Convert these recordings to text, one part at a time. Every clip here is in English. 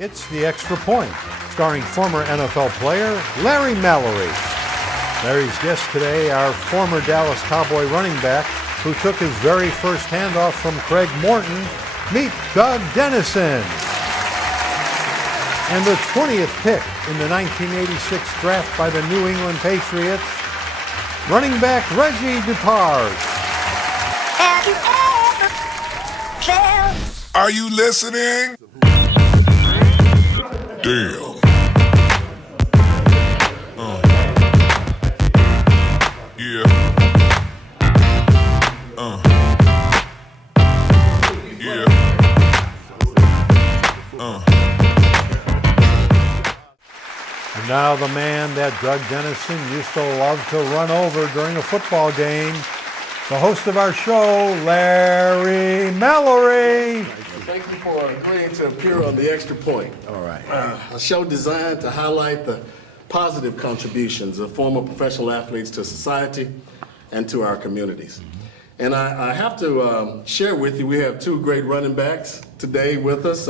It's The Extra Point, starring former NFL player Larry Mallory. Larry's guests today are former Dallas Cowboy running back who took his very first handoff from Craig Morton. Meet Doug Dennison. And the 20th pick in the 1986 draft by the New England Patriots, running back Reggie Dupard. Have you ever felt? Are you listening? Damn. Yeah. Yeah. And now the man that Doug Dennison used to love to run over during a football game, the host of our show, Larry Mallory. Thank you for agreeing to appear on The Extra Point. All right. A show designed to highlight the positive contributions of former professional athletes to society and to our communities. And I have to share with you, we have two great running backs today with us.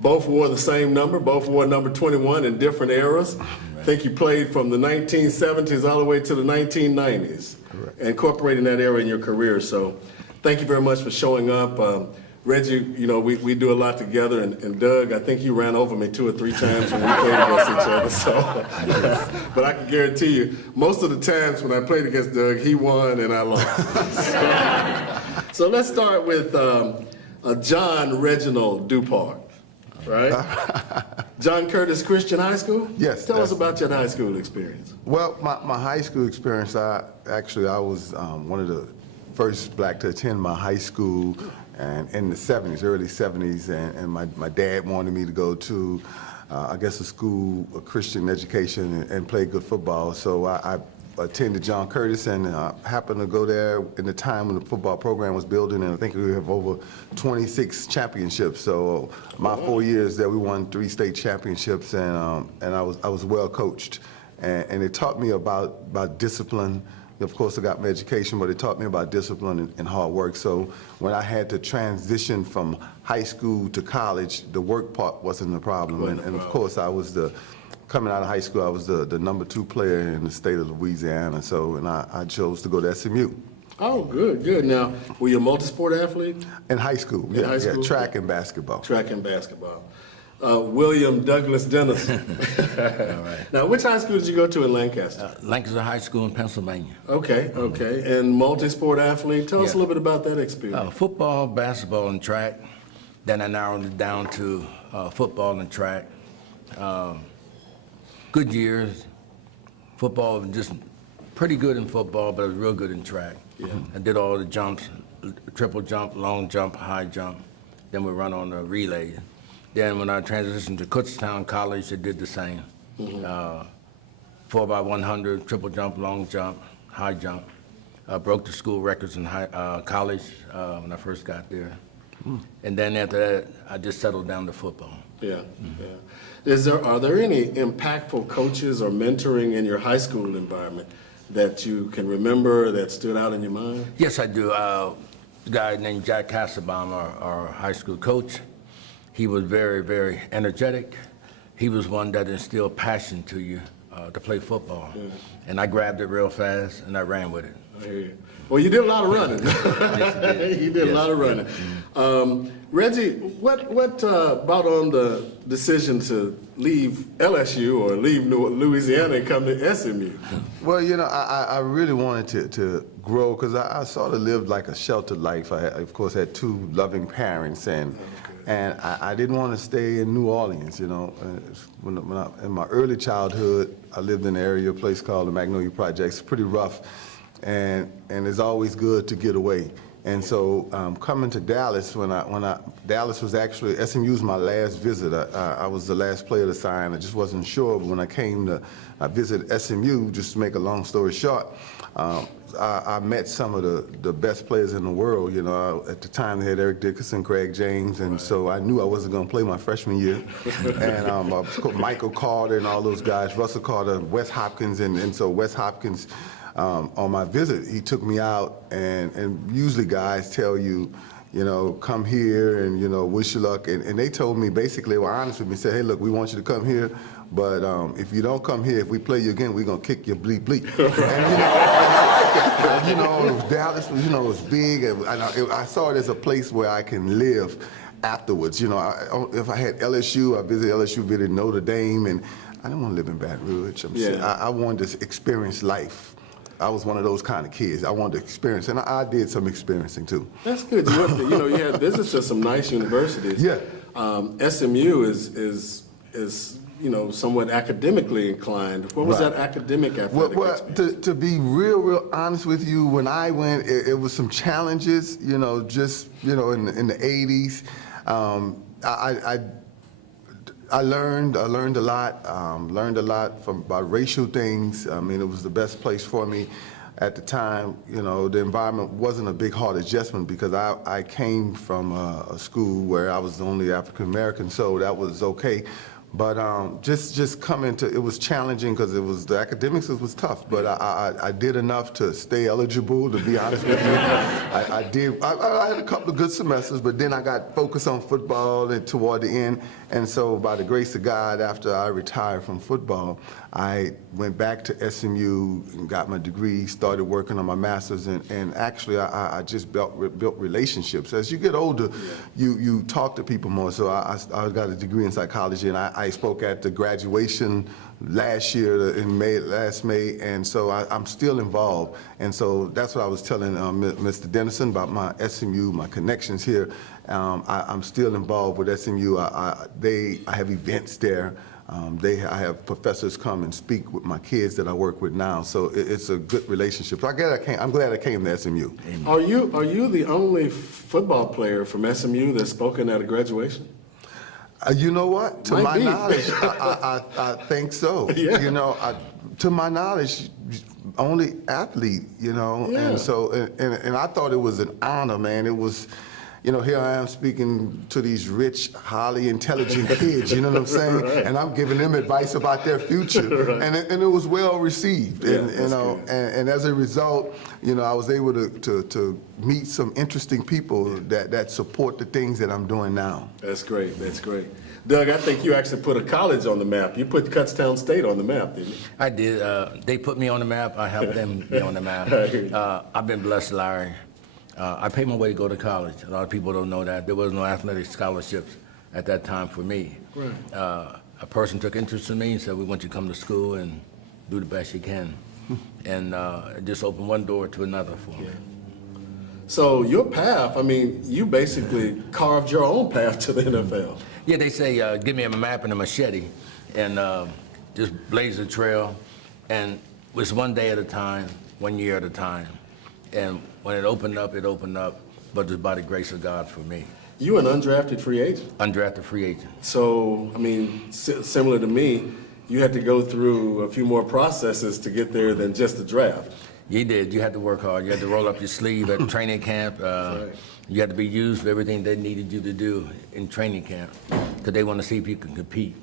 Both wore the same number, both wore number 21 in different eras. I think you played from the 1970s all the way to the 1990s, incorporating that era in your career. So thank you very much for showing up. Reggie, you know, we do a lot together, and Doug, I think you ran over me 2 or 3 times when we played against each other. So, but I can guarantee you, most of the times when I played against Doug, he won and I lost. So let's start with John Reginald Dupard, right? John Curtis Christian High School? Yes. Tell us about your high school experience. Well, my high school experience, I was one of the first black to attend my high school, and in the 70s, early 70s, and my dad wanted me to go to, I guess, a Christian education and play good football. So I attended John Curtis and happened to go there in the time when the football program was building, and I think we have over 26 championships. So my 4 years there, we won 3 state championships, and I was well coached, and it taught me about discipline. Of course, I got my education, but it taught me about discipline and hard work. So when I had to transition from high school to college, the work part wasn't the problem. And of course, coming out of high school, I was the number 2 player in the state of Louisiana. So, and I chose to go to SMU. Oh, good. Now, were you a multi-sport athlete? In high school, In high school? track and basketball. Track and basketball. William Douglas Dennison. All right. Now, which high school did you go to in Lancaster? Lancaster High School in Pennsylvania. Okay. And multi-sport athlete. Tell us a little bit about that experience. Football, basketball, and track. Then I narrowed it down to football and track. Good years. Football, just pretty good in football, but I was real good in track. Yeah. I did all the jumps, triple jump, long jump, high jump. Then we run on the relay. Then when I transitioned to Kutztown College, I did the same. 4x100, triple jump, long jump, high jump. Broke the school records in college when I first got there. And then after that, I just settled down to football. Yeah. Are there any impactful coaches or mentoring in your high school environment that you can remember that stood out in your mind? Yes, I do. A guy named Jack Cassabaum, our high school coach. He was very, very energetic. He was one that instilled passion to you to play football. Yeah. And I grabbed it real fast and I ran with it. I hear you. Well, you did a lot of running. Yes, You did a lot of running. Reggie, what brought on the decision to leave LSU or leave Louisiana and come to SMU? Well, you know, I really wanted to grow because I sort of lived like a sheltered life. I, of course, had 2 loving parents, and I didn't want to stay in New Orleans, you know. In my early childhood, I lived in an area, a place called the Magnolia Projects, pretty rough, and it's always good to get away. And so coming to Dallas, Dallas was actually, SMU was my last visit. I was the last player to sign. I just wasn't sure, but when I visited SMU, just to make a long story short, I met some of the best players in the world. You know, at the time they had Eric Dickerson, Craig James, and so I knew I wasn't going to play my freshman year. And Michael Carter and all those guys, Russell Carter, Wes Hopkins, and so Wes Hopkins, on my visit, he took me out, and usually guys tell you, come here and, wish you luck. And they told me, basically, they were honest with me, said, hey, look, we want you to come here, but if you don't come here, if we play you again, we're going to kick your bleep bleep. And, I like that. It was Dallas, it was big, and I saw it as a place where I can live afterwards. If I had LSU, I visited LSU, visited Notre Dame, and I didn't want to live in Baton Rouge. I wanted to experience life. I was one of those kind of kids. I wanted to experience, and I did some experiencing too. That's good. You had visits to some nice universities. Yeah. SMU is somewhat academically inclined. What was that academic athletic experience? To be real honest with you, when I went, it was some challenges. In the 80s. I learned a lot. Learned a lot about racial things. It was the best place for me at the time. The environment wasn't a big hard adjustment because I came from a school where I was the only African American, so that was okay. But just coming to, it was challenging because the academics was tough, but I did enough to stay eligible, to be honest with you. I had a couple of good semesters, but then I got focused on football and toward the end, and so by the grace of God, after I retired from football, I went back to SMU and got my degree, started working on my master's, and actually I just built relationships. As you get older, you talk to people more, so I got a degree in psychology, and I spoke at the graduation last year in last May, and so I'm still involved. And so that's what I was telling Mr. Dennison about my SMU, my connections here. I'm still involved with SMU. I have events there. I have professors come and speak with my kids that I work with now, so it's a good relationship. So I'm glad I came to SMU. Are you the only football player from SMU that's spoken at a graduation? You know what? To my knowledge, I think so. Yeah. To my knowledge, only athlete. Yeah. And so and I thought it was an honor, man. It was. Here I am speaking to these rich, highly intelligent kids, you know what I'm saying? Right. And I'm giving them advice about their future. Right. And it was well received. Yeah, and as a result, I was able to meet some interesting people that support the things that I'm doing now. That's great. That's great. Doug, I think you actually put a college on the map. You put Kutztown State on the map, didn't you? I did. They put me on the map. I helped them be on the map. I've been blessed, Larry. I paid my way to go to college. A lot of people don't know that. There was no athletic scholarships at that time for me. Right. A person took interest in me and said, we want you to come to school and do the best you can. And it just opened one door to another for me. So your path, you basically carved your own path to the NFL. Yeah, they say, give me a map and a machete and just blaze a trail. And it was one day at a time, 1 year at a time. And when it opened up, but it was by the grace of God for me. You an undrafted free agent? Undrafted free agent. So, similar to me, you had to go through a few more processes to get there than just the draft. You did. You had to work hard. You had to roll up your sleeve at training camp. Right. You had to be used for everything they needed you to do in training camp because they want to see if you can compete.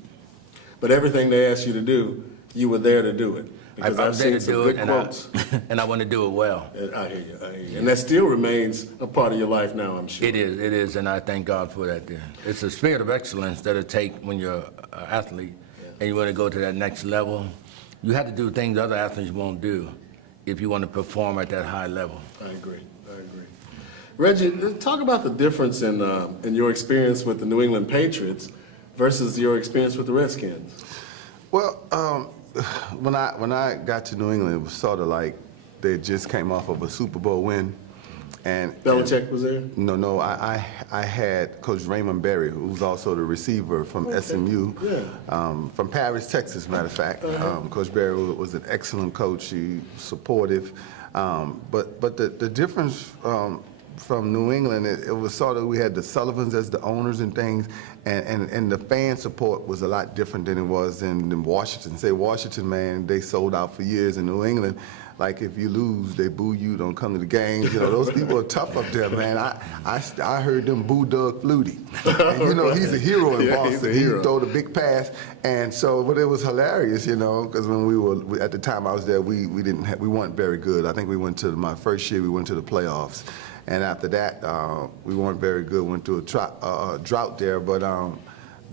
But everything they asked you to do, you were there to do it. I was there to do it, and I want to do it well. I hear you. And that still remains a part of your life now, I'm sure. It is, and I thank God for that. It's a spirit of excellence that it takes when you're an athlete and you want to go to that next level. You have to do things other athletes won't do if you want to perform at that high level. I agree. Reggie, talk about the difference in your experience with the New England Patriots versus your experience with the Redskins. Well, when I got to New England, it was sort of like they just came off of a Super Bowl win. And Belichick was there? No, I had Coach Raymond Berry, who was also the receiver from SMU, from Paris, Texas, matter of fact. Coach Berry was an excellent coach. He was supportive. But the difference from New England, it was sort of, we had the Sullivans as the owners and things, and the fan support was a lot different than it was in Washington. Say Washington, man, they sold out for years. In New England, like if you lose, they boo you, don't come to the games. Those people are tough up there, man. I heard them boo Doug Flutie. And, he's a hero in Boston. He throw the big pass, and so, but it was hilarious, because when at the time I was there, we weren't very good. I think we went to my first year, we went to the playoffs. And after that, we weren't very good, went through a drought there, but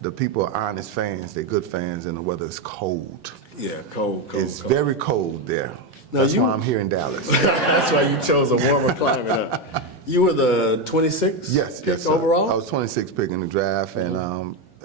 the people are honest fans, they're good fans, and the weather is cold. Yeah, cold. It's very cold there. Now That's you- why I'm here in Dallas. That's why you chose a warmer climate. Huh? You were the 26th Yes, pick yes, sir. overall? I was 26 pick in the draft, and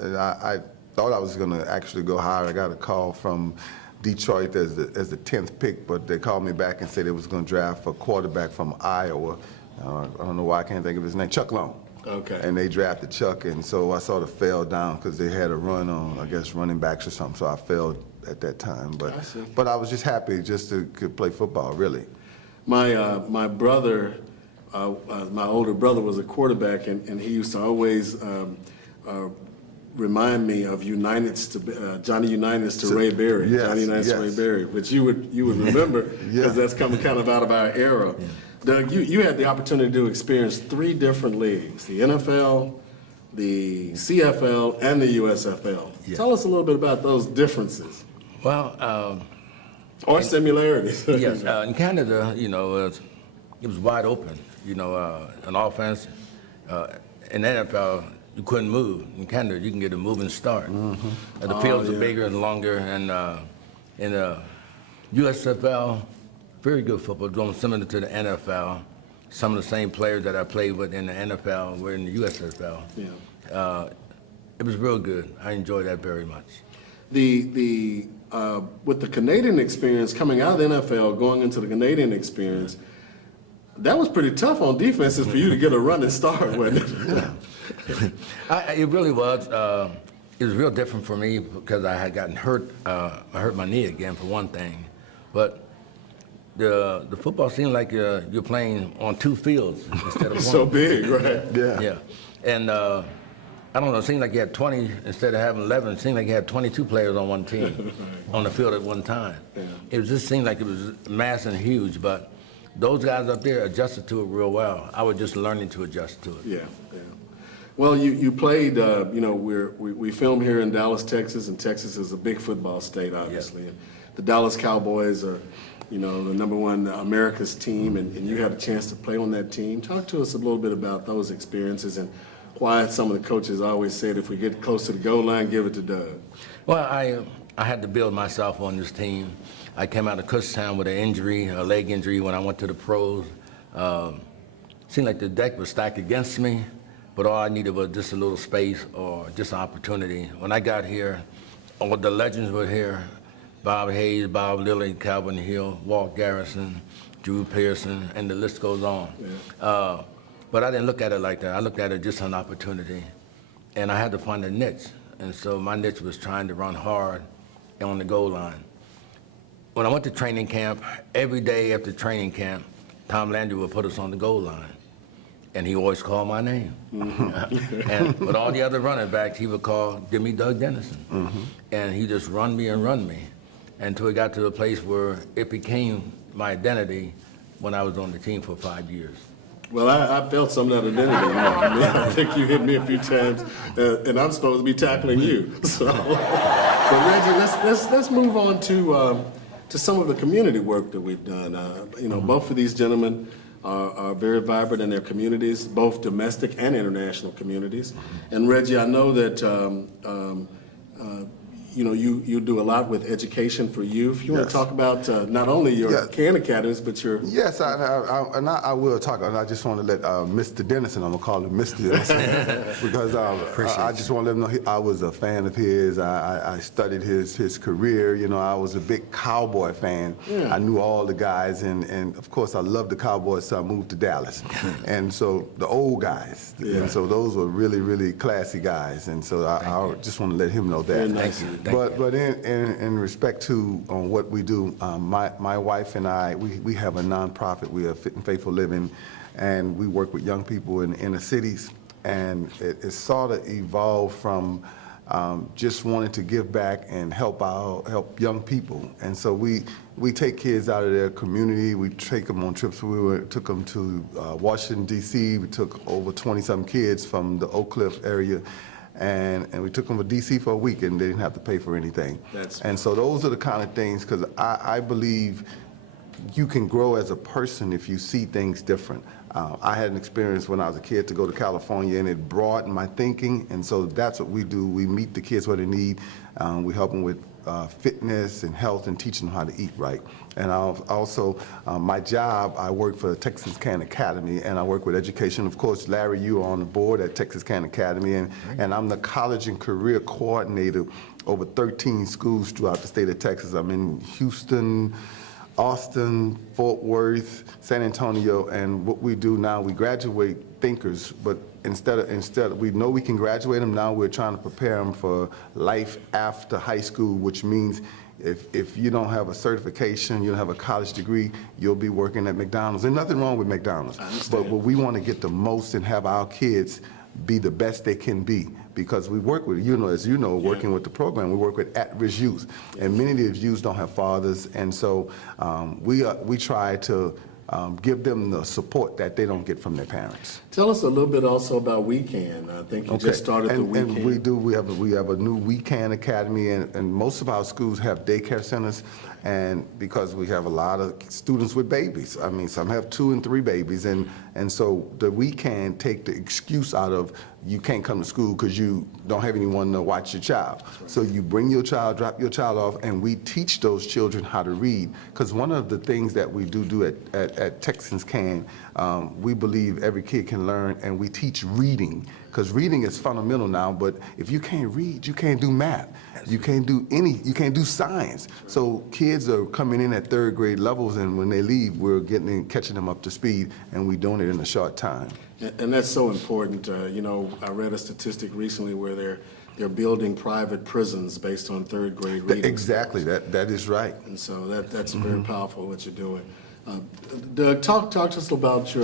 I thought I was going to actually go higher. I got a call from Detroit as the 10th pick, but they called me back and said they was going to draft a quarterback from Iowa. I don't know why I can't think of his name, Chuck Long. Okay. And they drafted Chuck, and so I sort of fell down because they had a run on, I guess, running backs or something, so I fell at that time. I see. But I was just happy just to could play football, really. My brother, my older brother was a quarterback, and he used to always remind me of Johnny Unitas to Ray Berry. Yes, Johnny Unitas to yes. Ray Berry. But you would remember because Yeah. that's coming kind of out of our era. Yeah. Doug, you had the opportunity to experience 3 different leagues: the NFL, the CFL, and the USFL. Yeah. Tell us a little bit about those differences Well, or similarities. yes, in Canada, it was wide open. An offense. In the NFL, you couldn't move. In Canada, you can get a moving start. The fields are bigger and longer, and in the USFL, very good football, almost similar to the NFL. Some of the same players that I played with in the NFL were in the USFL. Yeah. It was real good. I enjoyed that very much. With the Canadian experience coming out of the NFL, going into the Canadian experience, that was pretty tough on defenses for you to get a running start, wasn't it? It really was. It was real different for me because I had gotten hurt. I hurt my knee again, for one thing. But the football seemed like you're playing on 2 fields instead of one. So big, right? Yeah. Yeah. And I don't know, it seemed like you had 20, instead of having 11, it seemed like you had 22 players on one team on the field at one time. Yeah. It just seemed like it was mass and huge, but those guys up there adjusted to it real well. I was just learning to adjust to it. Yeah, yeah. Well, you played, we film here in Dallas, Texas, and Texas is a big football state, obviously. Yeah. And the Dallas Cowboys are, the #1 America's team, and you had a chance to play on that team. Talk to us a little bit about those experiences and why some of the coaches always said, if we get close to the goal line, give it to Doug. Well, I had to build myself on this team. I came out of Kutztown with an injury, a leg injury, when I went to the pros. Seemed like the deck was stacked against me, but all I needed was just a little space or just an opportunity. When I got here, all the legends were here. Bob Hayes, Bob Lilly, Calvin Hill, Walt Garrison, Drew Pearson, and the list goes on. Yeah. But I didn't look at it like that. I looked at it just an opportunity. And I had to find a niche. And so my niche was trying to run hard on the goal line. When I went to training camp, every day after training camp, Tom Landry would put us on the goal line. And he always called my name. And with all the other running backs, he would call, give me Doug Dennison. And he just run me until it got to the place where it became my identity when I was on the team for 5 years. Well, I felt some of that identity. I think you hit me a few times, and I'm supposed to be tackling you. So, but Reggie, let's move on to some of the community work that we've done. Both of these gentlemen are very vibrant in their communities, both domestic and international communities. And Reggie, I know that you do a lot with education for youth. You want Yes. to talk about not only your CAN academies, but your... Yes, I will talk. And I just want to let Mr. Dennison, I'm going to call him Mr. Dennison, because I just want to let him know I was a fan of his. I studied his career. I was a big Cowboy fan. Yeah. I knew all the guys, and of course, I loved the Cowboys, so I moved to Dallas. And so the old guys, and so those were really, really classy guys. And so I just want to let him know that. Very nice. Thank you. But in respect to what we do, my wife and I, we have a nonprofit. We are Fit and Faithful Living, and we work with young people in the inner cities. And it sort of evolved from just wanting to give back and help young people. And so we take kids out of their community. We take them on trips. Took them to Washington, D.C. We took over 20-some kids from the Oak Cliff area. And we took them to D.C. for a week, and they didn't have to pay for anything. And so those are the kind of things, because I believe you can grow as a person if you see things different. I had an experience when I was a kid to go to California, and it broadened my thinking, and so that's what we do. We meet the kids where they need. We help them with fitness and health and teaching them how to eat right. And also, my job, I work for Texas Can Academy, and I work with education. Of course, Larry, you are on the board at Texas Can Academy, and I'm the college and career coordinator over 13 schools throughout the state of Texas. I'm in Houston, Austin, Fort Worth, San Antonio, and what we do now, we graduate thinkers, but instead we know we can graduate them, now we're trying to prepare them for life after high school, which means if you don't have a certification, you don't have a college degree, you'll be working at McDonald's. There's nothing wrong with McDonald's, but we want to get the most and have our kids be the best they can be, because we work with, as you know, working with the program, we work with at-risk youth, and many of these youth don't have fathers, and so we try to give them the support that they don't get from their parents. Tell us a little bit also about Weekend. I think you just started the Weekend. And we do. We have a new Weekend Academy, and most of our schools have daycare centers, and because we have a lot of students with babies. I mean, some have 2 and 3 babies, and so we can take the excuse out of you can't come to school because you don't have anyone to watch your child. Right. So you bring your child, drop your child off, and we teach those children how to read. Because one of the things that we do at Texans Can, we believe every kid can learn, and we teach reading. Because reading is fundamental now, but if you can't read, you can't do math. You can't do science. So kids are coming in at 3rd grade levels, and when they leave, we're catching them up to speed, and we're doing it in a short time. And that's so important. I read a statistic recently where they're building private prisons based on 3rd grade reading. Exactly, that is right. And so that's very powerful what you're doing. Doug, talk to us about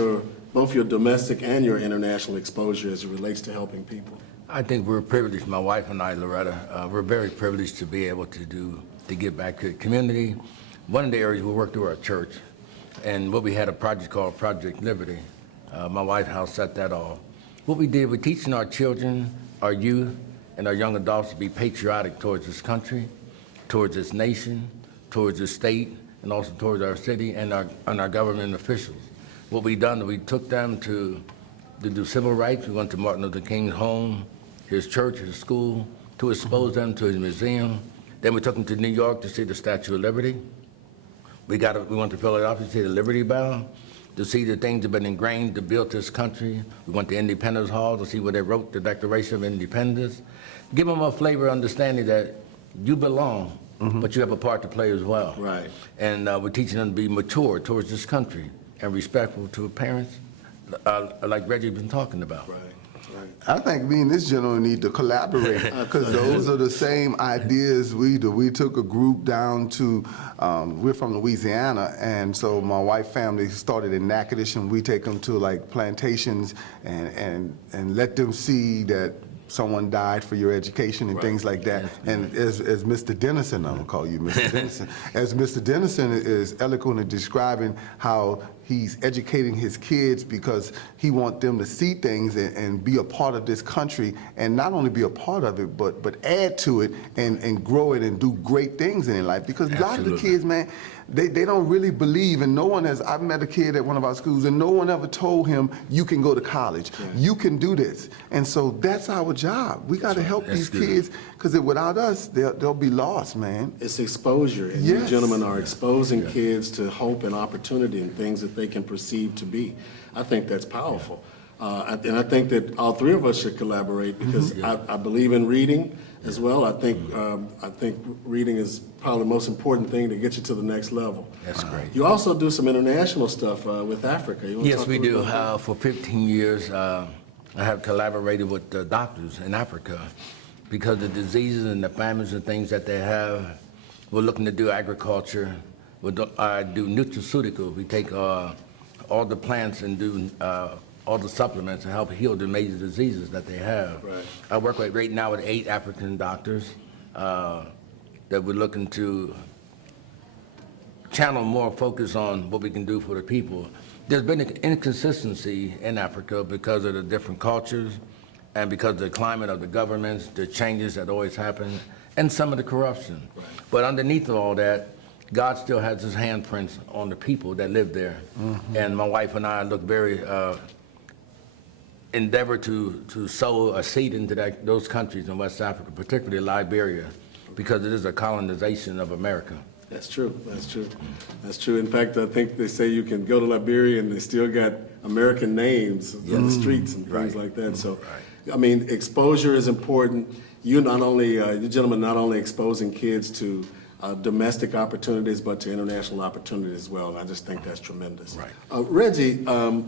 both your domestic and your international exposure as it relates to helping people. I think we're privileged, my wife and I, Loretta, we're very privileged to be able to give back to the community. One of the areas we work through our church, and what we had a project called Project Liberty. My White House set that off. What we did, we're teaching our children, our youth, and our young adults to be patriotic towards this country, towards this nation, towards the state, and also towards our city and our government officials. What we done, we took them to do civil rights. We went to Martin Luther King's home, his church, his school, to expose them to his museum. Then we took them to New York to see the Statue of Liberty. We went to Philadelphia to see the Liberty Bell, to see the things that have been ingrained to build this country. We went to Independence Hall to see where they wrote the Declaration of Independence. Give them a flavor understanding that you belong, but you have a part to play as well. Right. And we're teaching them to be mature towards this country and respectful to parents, like Reggie's been talking about. Right. I think me and this gentleman need to collaborate, because those are the same ideas we do. We took a group down to, we're from Louisiana, and so my wife's family started in Natchitoches, and we take them to like plantations and let them see that someone died for your education and things like that. And as Mr. Dennison, I'm gonna call you Mr. Dennison, as Mr. Dennison is eloquent in describing how he's educating his kids because he wants them to see things and be a part of this country, and not only be a part of it, but add to it and grow it and do great things in their life. Because a lot of the kids, man, they don't really believe, and no one has, I've met a kid at one of our schools, and no one ever told him, you can go to college, you can do this. And so that's our job. We got to help these kids, because without us, they'll be lost, man. It's exposure, and you gentlemen are exposing kids to hope and opportunity and things that they can perceive to be. I think that's powerful. And I think that all 3 of us should collaborate, because I believe in reading as well. I think reading is probably the most important thing to get you to the next level. That's great. You also do some international stuff with Africa. Yes, we do. For 15 years, I have collaborated with the doctors in Africa because the diseases and the famines and things that they have. We're looking to do agriculture. We do nutraceutical. We take all the plants and do all the supplements to help heal the major diseases that they have. Right. I work right now with 8 African doctors that we're looking to channel more focus on what we can do for the people. There's been an inconsistency in Africa because of the different cultures and because of the climate of the governments, the changes that always happen, and some of the corruption. Right. But underneath all that, God still has his handprints on the people that live there. And my wife and I look very, endeavor to sow a seed into those countries in West Africa, particularly Liberia, because it is a colonization of America. That's true. That's true. That's true. In fact, I think they say you can go to Liberia and they still got American names on the streets and things like that. So, I mean, exposure is important. You gentlemen, not only exposing kids to domestic opportunities, but to international opportunities as well. And I just think that's tremendous. Right. Reggie, I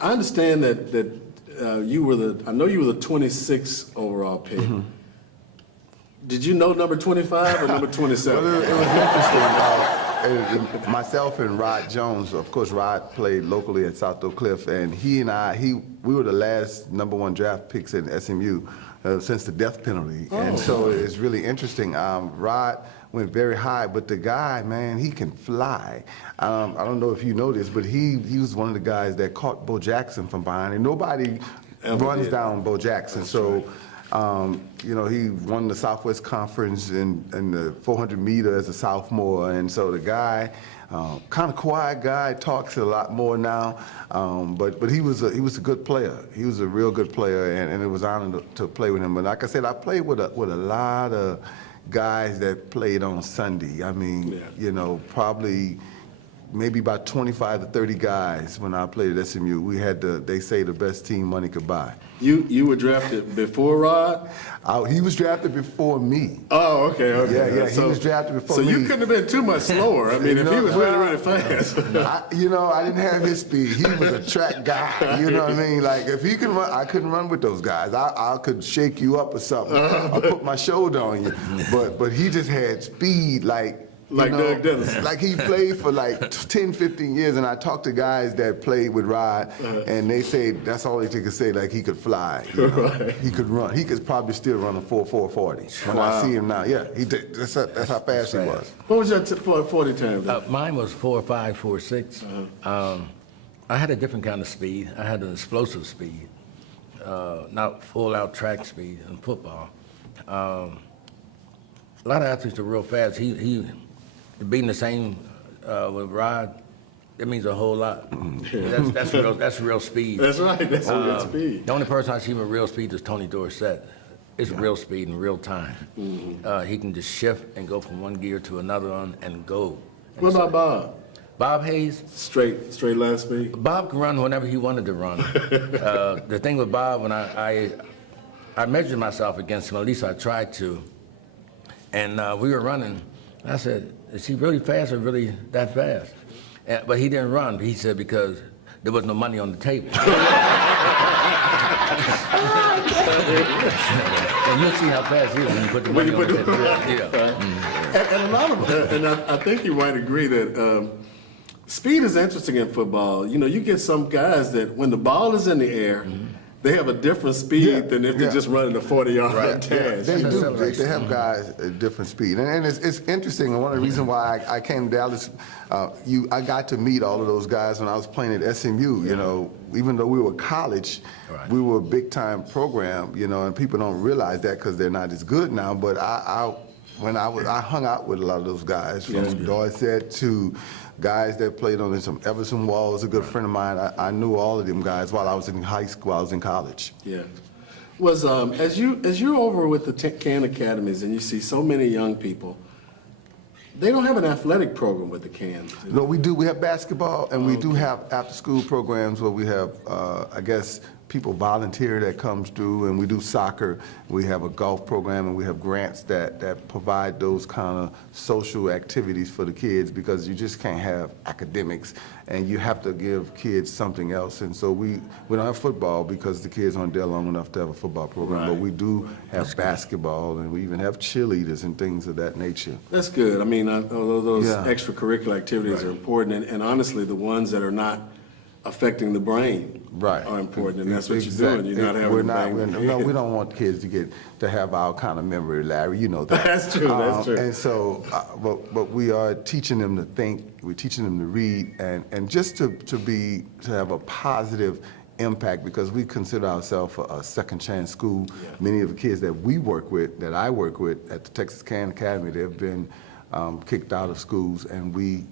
understand that you were I know you were the 26th overall pick. Did you know number 25 or number 27? Well, it was interesting. Myself and Rod Jones, of course, Rod played locally at South Oak Cliff, and we were the last #1 draft picks at SMU since the death penalty. And so it's really interesting. Rod went very high, but the guy, man, he can fly. I don't know if you know this, but he was one of the guys that caught Bo Jackson from behind, and nobody runs down Bo Jackson. So. You know, he won the Southwest Conference in the 400 meter as a sophomore, and so the guy, kind of quiet guy, talks a lot more now, but he was a good player. He was a real good player, and it was an honor to play with him. But like I said, I played with a lot of guys that played on Sunday. I mean, you know, probably maybe about 25 to 30 guys when I played at SMU. We had they say the best team money could buy. You were drafted before Rod? He was drafted before me. Oh, okay. Yeah, he was drafted before me. So you couldn't have been too much slower. I mean, if he was really fast. I didn't have his speed. He was a track guy. You know what I mean? Like, if he can run, I couldn't run with those guys. I could shake you up or something. Or put my shoulder on you. But he just had speed like Doug Dennison. Like he played for like 10, 15 years, and I talked to guys that played with Rod, and they say that's all they could say, like he could fly. Right. He could run. He could probably still run a 4.40 when I see him now. Yeah, that's how fast he was. What was your 40 time? Mine was 4.5, 4.6. I had a different kind of speed. I had an explosive speed, not full-out track speed in football. A lot of athletes are real fast. Being the same with Rod, it means a whole lot. That's real speed. That's right. That's real speed. The only person I see with real speed is Tony Dorsett. It's real speed in real time. He can just shift and go from one gear to another one and go. And What about Bob? Bob Hayes? Straight line speed? Bob can run whenever he wanted to run. The thing with Bob, when I measured myself against him, at least I tried to, and we were running. I said, is he really fast or really that fast? But he didn't run. He said, because there was no money on the table. And you'll see how fast he is when you put the money on the table. And a lot of, and I think you might agree that speed is interesting in football. You know, you get some guys that when the ball is in the air, they have a different speed than if they're just running a 40-yard dash. They do. They have guys at different speed. And it's interesting. And one of the reasons why I came to Dallas, I got to meet all of those guys when I was playing at SMU. You know, even though we were college, we were a big-time program, you know, and people don't realize that because they're not as good now. But I hung out with a lot of those guys, from Dorsett to guys that played on some Everson Walls, a good friend of mine. I knew all of them guys while I was in high school, I was in college. Yeah. Was as you're over with the Can Academies and you see so many young people, they don't have an athletic program with the Cans. No, we do. We have basketball, and we do have after-school programs where we have, I guess, people volunteer that comes through, and we do soccer. We have a golf program, and we have grants that provide those kind of social activities for the kids, because you just can't have academics, and you have to give kids something else. And so we don't have football because the kids aren't there long enough to have a football program, but we do have basketball, and we even have cheerleaders and things of that nature. That's good. I mean, although those extracurricular activities are important, and honestly, the ones that are not affecting the brain are important, and that's what you're doing. You're not having No, we don't want kids to have our kind of memory, Larry. You know that. That's true. That's true. And so, but we are teaching them to think. We're teaching them to read, and just to have a positive impact, because we consider ourselves a second chance school. Many of the kids that I work with at the Texas Can Academy, they've been kicked out of schools, and we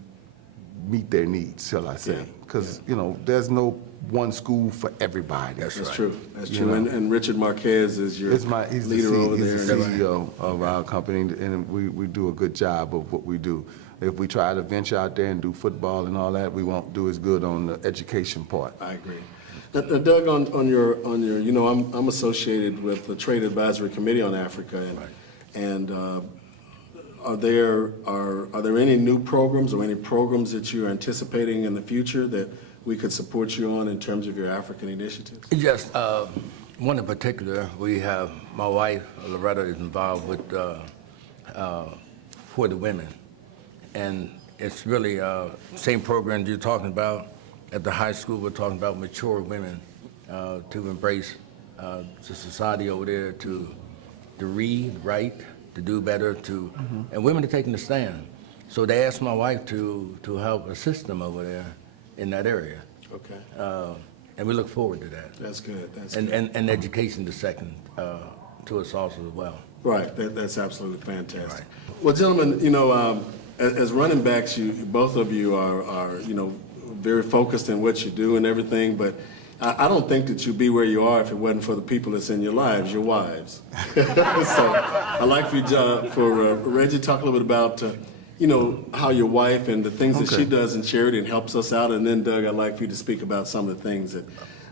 meet their needs, shall I say. Yeah. Because, you know, there's no one school for everybody. That's right. true. That's You true. know. And Richard Marquez is your He's leader over he's there. the CEO of our company, and we do a good job of what we do. If we try to venture out there and do football and all that, we won't do as good on the education part. I agree. Now, Doug, on your, you know, I'm associated with the Trade Advisory Committee on Africa, and are there any new programs or any programs that you're anticipating in the future that we could support you on in terms of your African initiatives? Yes, one in particular, we have, my wife, Loretta, is involved with For the Women. And it's really same program you're talking about. At the high school, we're talking about mature women to embrace the society over there, to read, write, to do better, and women are taking a stand. So they asked my wife to help assist them over there in that area. Okay. And we look forward to that. That's good. That's And, good. and education the second to us also as well. Right. That's absolutely fantastic. Right. Well, gentlemen, you know, as running backs, both of you are, you know, very focused in what you do and everything, but I don't think that you'd be where you are if it wasn't for the people that's in your lives, your wives. So I'd like for Reggie to talk a little bit about, you know, how your wife and the things that she does in charity and helps us out, and then Doug, I'd like for you to speak about some of the things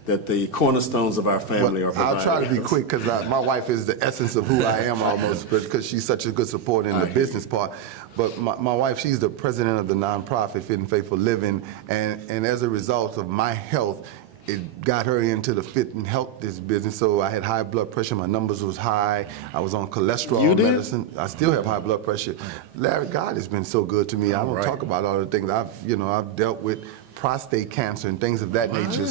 that the cornerstones of our family are providing. I'll try to be quick because my wife is the essence of who I am almost, because she's such a good support in the business part. But my wife, she's the president of the nonprofit Fit and Faithful Living, and as a result of my health, it got her into the fit and health this business. So I had high blood pressure, my numbers was high, I was on cholesterol medicine. I still have high blood pressure. Larry, God has been so good to me. I don't talk about all the things I've dealt with. Prostate cancer and things of that nature.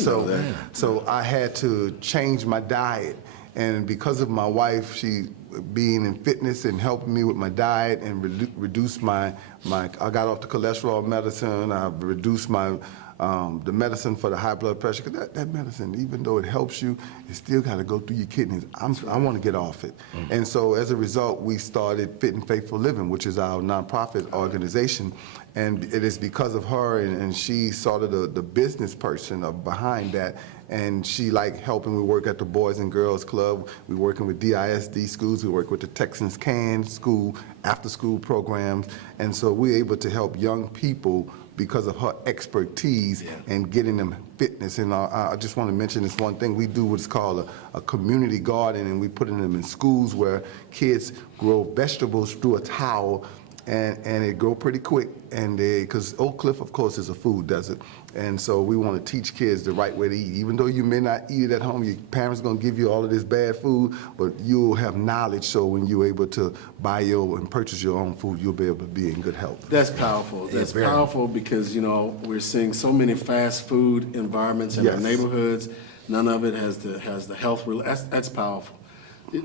So I had to change my diet, and because of my wife, she being in fitness and helping me with my diet and reduce my I got off the cholesterol medicine. I reduced my the medicine for the high blood pressure, because that medicine, even though it helps you, it still got to go through your kidneys. I want to get off it. And so as a result, we started Fit and Faithful Living, which is our nonprofit organization. And it is because of her, and she's sort of the business person behind that. And she like helping. We work at the Boys and Girls Club. We're working with DISD schools. We work with the Texans Can School, after school programs. And so we're able to help young people because of her expertise and getting them fitness. And I just want to mention this one thing. We do what's called a community garden, and we put them in schools where kids grow vegetables through a towel, and it grow pretty quick. And because Oak Cliff, of course, is a food desert. And so we want to teach kids the right way to eat. Even though you may not eat it at home, your parents are going to give you all of this bad food, but you'll have knowledge, so when you're able to buy and purchase your own food, you'll be able to be in good health. That's powerful. That's powerful because, you know, we're seeing so many fast food environments in our neighborhoods. None of it has the health. That's powerful.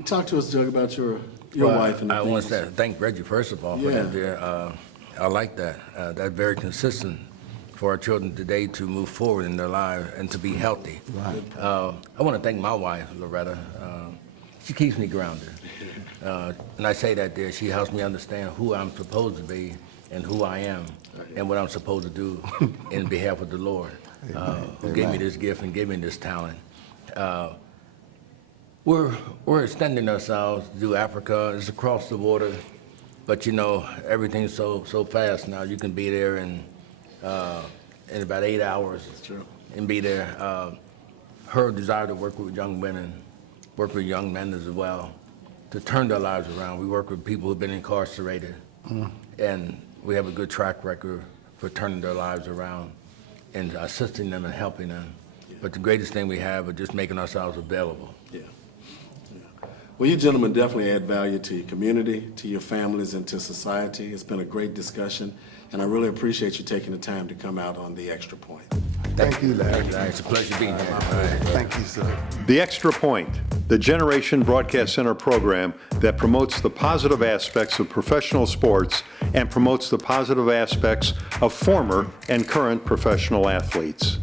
Talk to us, Doug, about your wife and the I things. want to thank Reggie, first of all, for that there. I like that. That's very consistent for our children today to move forward in their lives and to be healthy. Right. I want to thank my wife, Loretta. She keeps me grounded. And I say that there, she helps me understand who I'm supposed to be and who I am and what I'm supposed to do in behalf of the Lord, who gave me this gift and gave me this talent. We're extending ourselves to Africa. It's across the water, but you know, everything's so fast now. You can be there in about 8 hours. That's true. And be there. Her desire to work with young women, work with young men as well, to turn their lives around. We work with people who've been incarcerated, and we have a good track record for turning their lives around and assisting them and helping them. But the greatest thing we have is just making ourselves available. Well, you gentlemen definitely add value to your community, to your families, and to society. It's been a great discussion, and I really appreciate you taking the time to come out on The Extra Point. Thank you, Larry. It's a pleasure being here. Thank you, sir. The Extra Point, the Generation Broadcast Center program that promotes the positive aspects of professional sports and promotes the positive aspects of former and current professional athletes.